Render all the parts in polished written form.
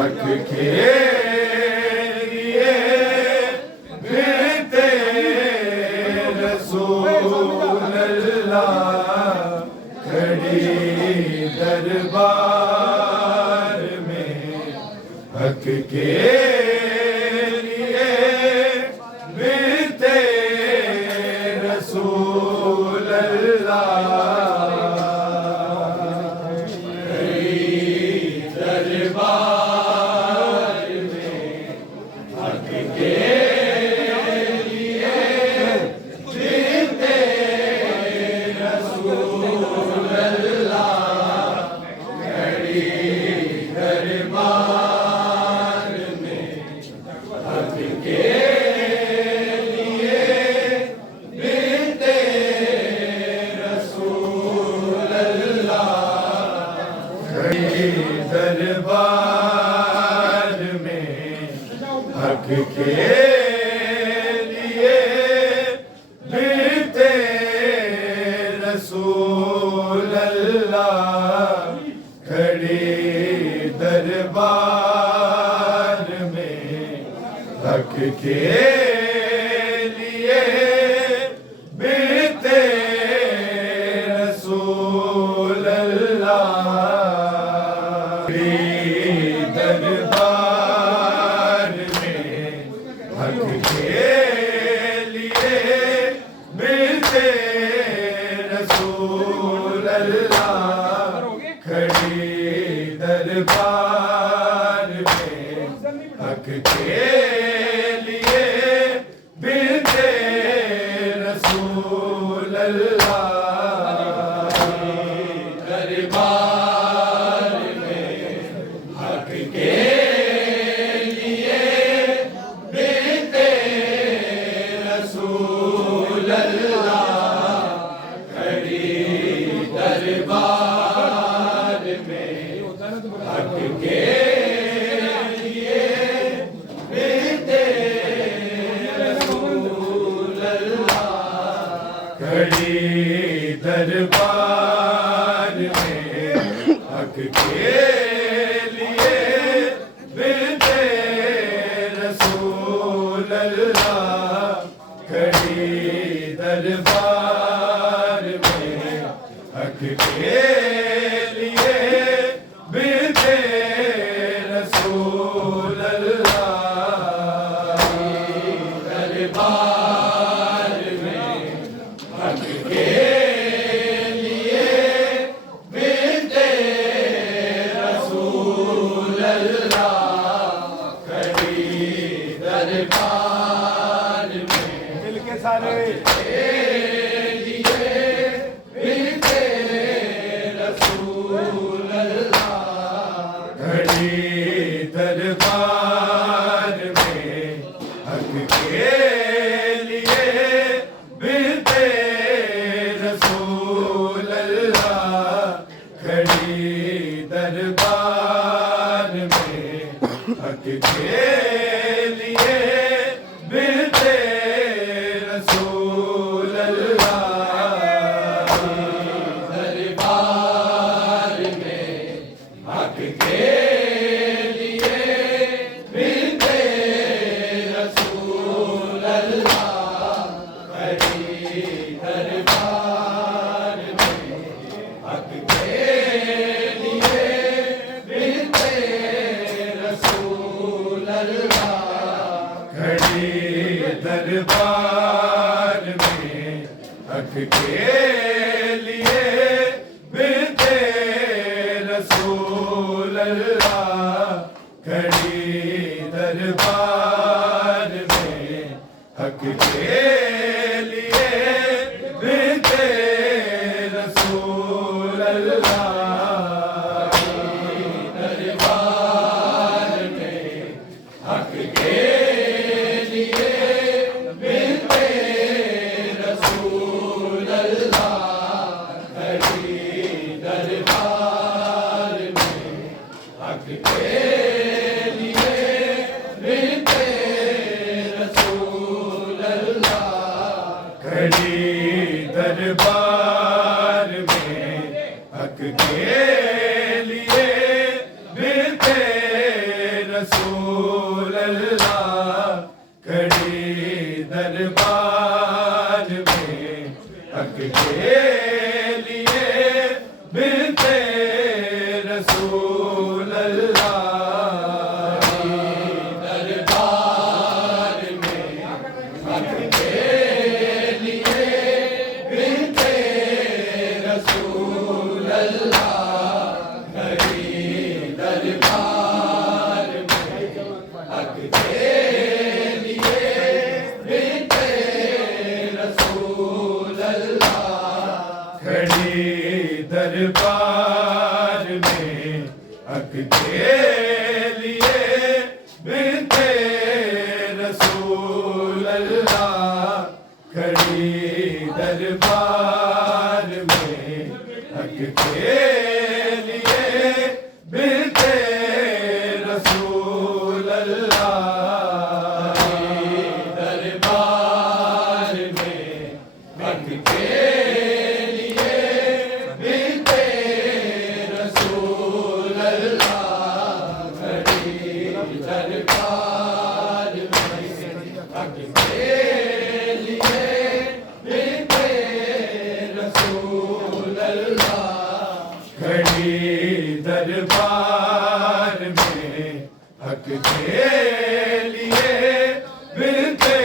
حق کے لیے ملتے رسول اللہ کھڑی دربار میں حق کے لیے ملتے رسول اللہ دربار میں حق کے لیے ملتے رسول اللہ کھڑی دربار میں حق کے لیے ملتے رسول اللہ دربار میں حق کے لیے ملتے رسول اللہ کھڑی دربار میں حق کے لیے ملتے رسول اللہ دربار میں حق کے لیے ملتے رسول اللہ کھڑی دربار میں حق کے لیے ملتے رسول اللہ کھڑی دربار میں حق کے لیے ملتے رسول اللہ کھڑی دربار میں حق کے لیے ملتے رسول اللہ دربار میں حق کے لیے ملتے رسول اللہ کھڑی دربار میں مل کے سارے ملتے رسول اللہ کھڑی دربار میں حق کے لیے ملتے رسول اللہ کھڑی دربار میں حق کے لیے ملتے رسول اللہ دربار میں حق کے لیے ملتے رسول اللہ کھڑی دربار میں حق کے لیے ملتے رسول اللہ کھڑی دربار میں حق کے لیے ملتے رسول اللہ کھڑی دربار میں حق کے لیے ملتے رسول اللہ دربار میں حق کے لیے ملتے رسول اللہ کھڑی دربار میں حق کے لیے ملتے رسول اللہ کھڑی دربار میں حق کے لیے ملتے دربار میں حق کے لیے بنتے رسول اللہ کھڑی دربار میں حق کے لیے بنتے رسول اللہ دربار میں حق کے دربار میں حق کے لیے بنتے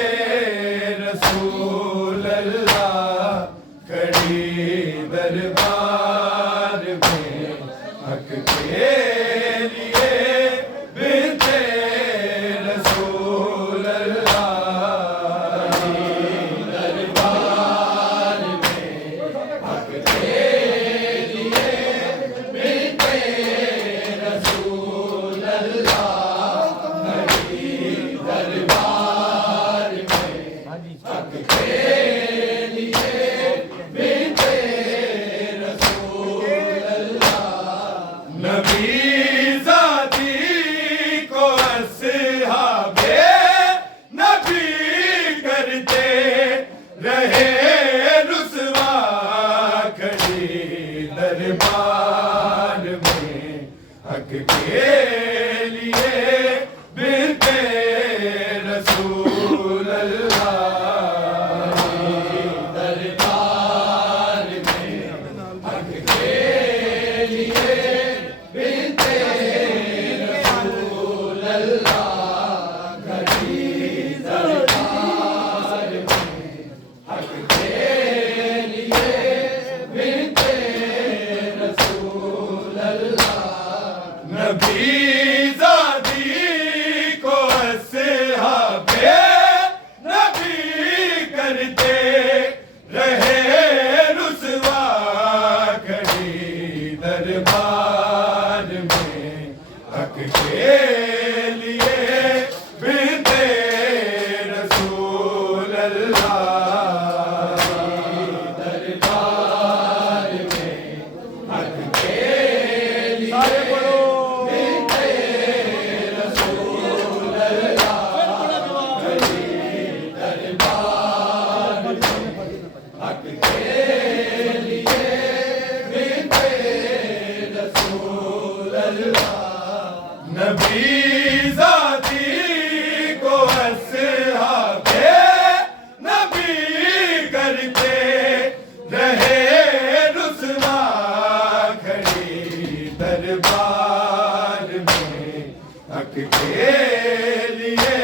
رسول اللہ کھڑی دربار میں حق کے لیے بنتے رسول اللہ دربار میں حق کے نبی ذاتی کو اصحاب نبی کرتے رہے رسوا کھڑی دربار میں حق کے لیے بنتے رسول اللہ دربار میں حق کے لیے نبی ذاتی کو اصحاب نبی کرتے رہے رسوا کھڑی دربار میں حق کے لیے بنتے رسول اللہ دربار میں حق کے لیے نبی ذاتی کو اصحاب نبی کرتے رہے رسوا کھڑی دربار میں حق کے لیے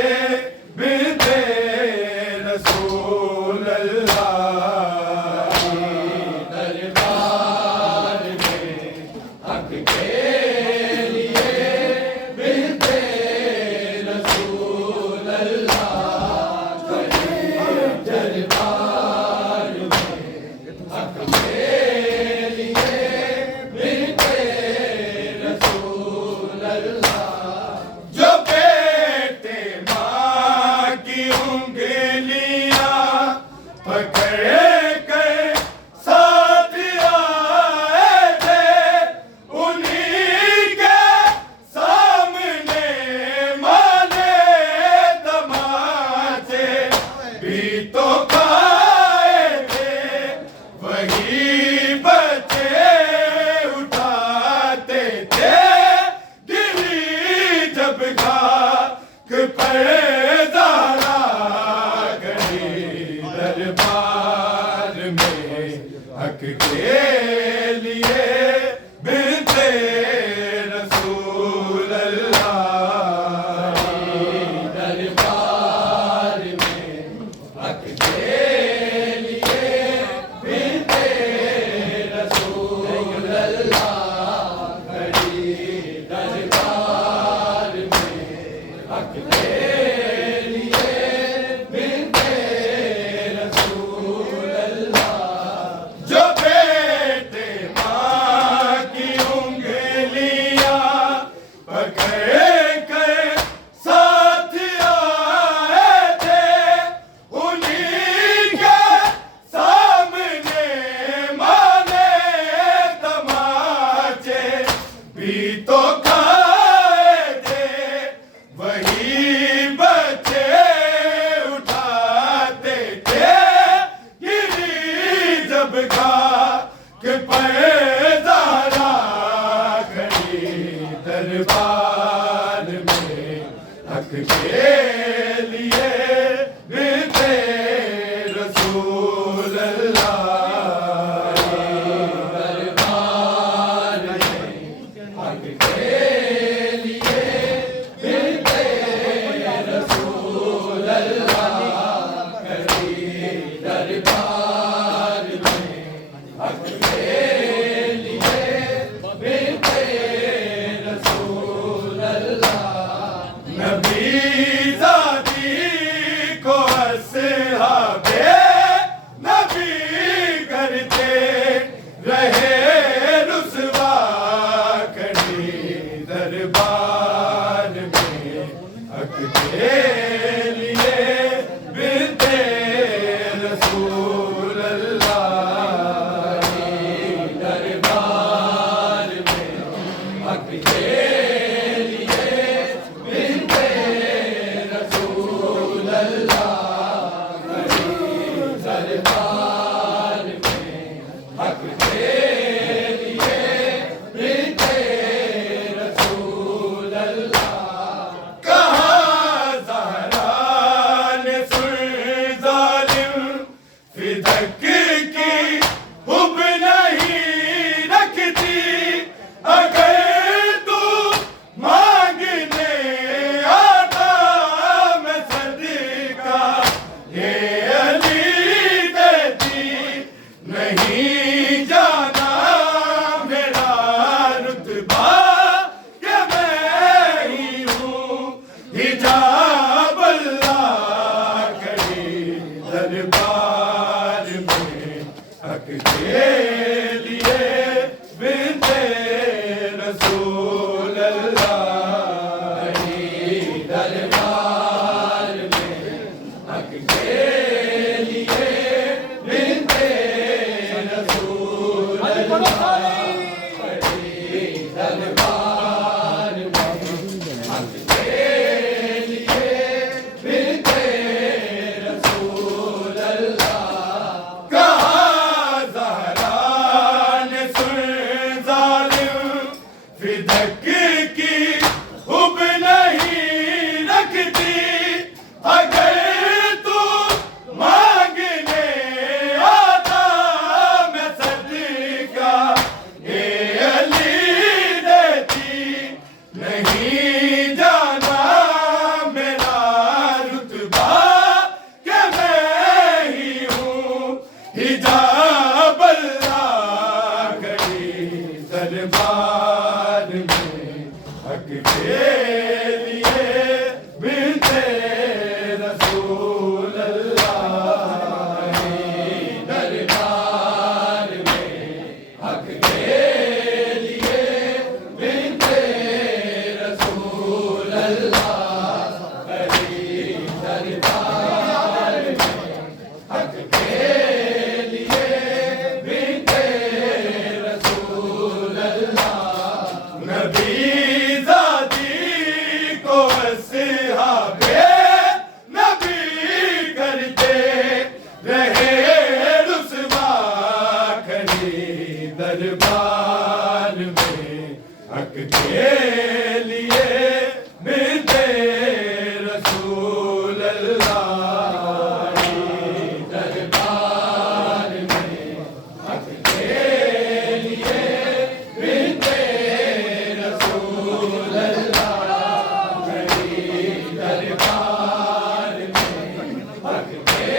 بنتے رسول اللہ دربار میں حق کے لیے بنتے بھی تو کھائے تھے وہی بچے اٹھاتے تھے گری جب خاک پہ زہرا کھڑی دربار میں حق کے لیے بنتے رسول اللہ نبی ذاتی کو اصحاب نبی کرتے رہے رسوا کھڑی دربار میں حق کے لیے بنتے رسول اللہ دربار میں حق کے نہیں جانا میرا رتبہ کہ میں ہی ہوں حجاب اللہ کھڑی دربار میں حق کے لیے بنتے رسول اللہ دربار میں حق کے لیے فدک کی حب نہیں رکھتی اگر تو مانگنے آتا میں صدقہ اے علی دیتی نہیں جانا میرا رتبہ کہ میں ہی ہوں حجاب اللہ کھڑی دربار حق کے لیے بنتے رسول اللہ دربار میں حق کے لیے بنتے رسول اللہ دربار میں حق کے لیے بنتے رسول اللہ نبی ذاتی کو اصحاب نبی کرتے رہے رسوا کھڑی دربار میں حق کے لیے بنتے رسول اللہ دربار میں حق کے لیے بنتے رسول اللہ دربار میں حق کے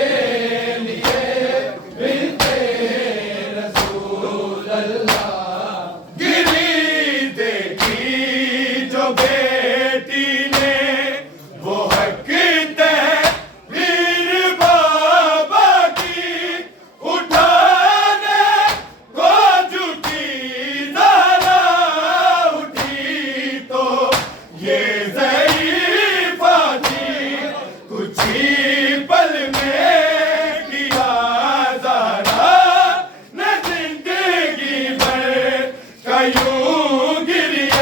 لیے بنتے رسول اللہ گری دیکھی جو بیٹی نے وہ حق تحریر بابا کی اٹھانے کو جھکی ذرا اٹھی تو یہ ضعیفہ تھی کچھ ہی پل میں کیا ذرا نہ زندگی بھر کا یوں گریا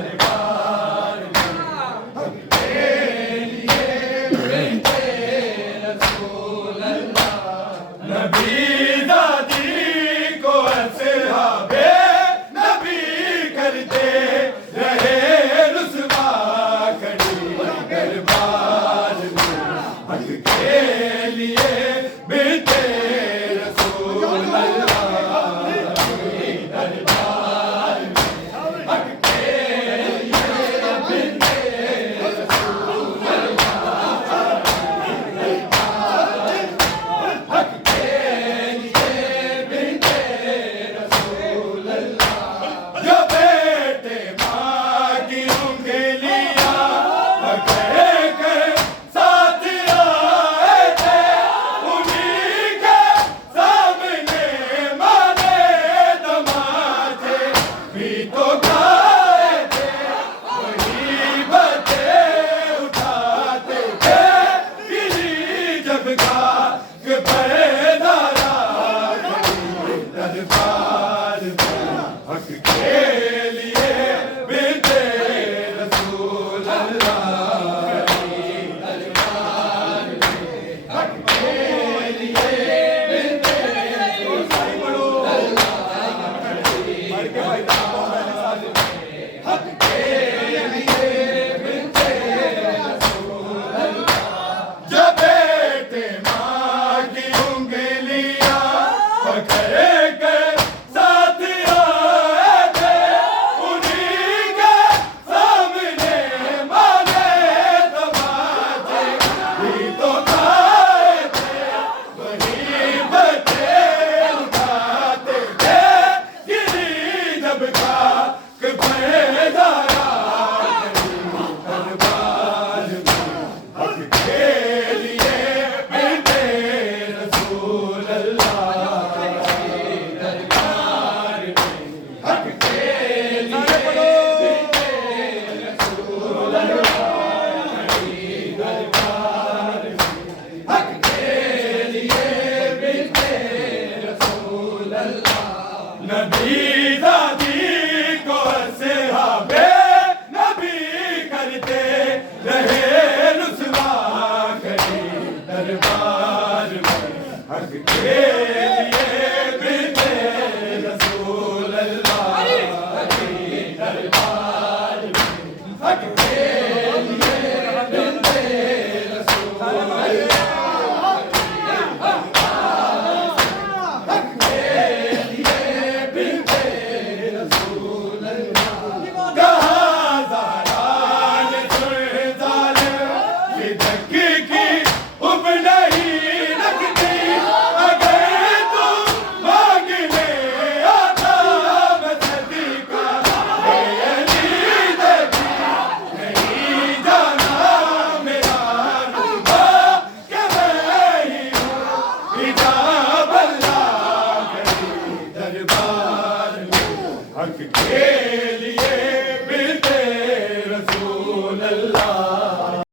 دربار میں حق کے لیے بنتے رسول اللہ نبی دادی کو اصحاب نبی کرتے رہے رسوا کھڑی دربار میں حق کے لیے بنتے رسول اللہ دربار میں حق کے لیے بنتے رسول اللہ حق کے لیے بنتے رسول اللہ جو بیٹے ماں کی انگلیاں پکڑ کر ساتھ آئے تھے انہیں کے سامنے مانے دماتے بھی تو گائے تھے وہی بچے اٹھاتے تھے گری جب گاہ پردارا دربار میں حق کے لیے بنتے رسول اللہ دربار میں حق کے لیے بنتے رسول اللہ حق کے لیے بنتے رسول اللہ جو بیٹے ماں کی انگلیاں پکڑ کر ساتھ آئے تھے انہیں کے سامنے مانے دماتے بھی تو کھائے تھے وہی بچے اٹھاتے تھے گری جب گاہ پردارا دربار میں حق کے لیے بنتے رسول اللہ دربار میں حق کے لیے بنتے رسول اللہ دربار میں حق کے لیے بنتے رسول اللہ نبی دادی کو اصحاب نبی کرتے رہے رسوا کھڑی دربار میں حق کے لیے بنتے رسول اللہ دربار میں حق کے لیے بنتے رسول اللہ حق کے لیے بنتے رسول اللہ کہاں زاران سردار یہ دھک کی اب نہیں رکھتی اگر تو مانگنے آتا میں صدیقہ اے علی نبی نہیں جانا میرا رتبہ کہ میں ہی ہوں حجاب اللہ کری دربار میں حق کے لیے بنتے رسول اللہ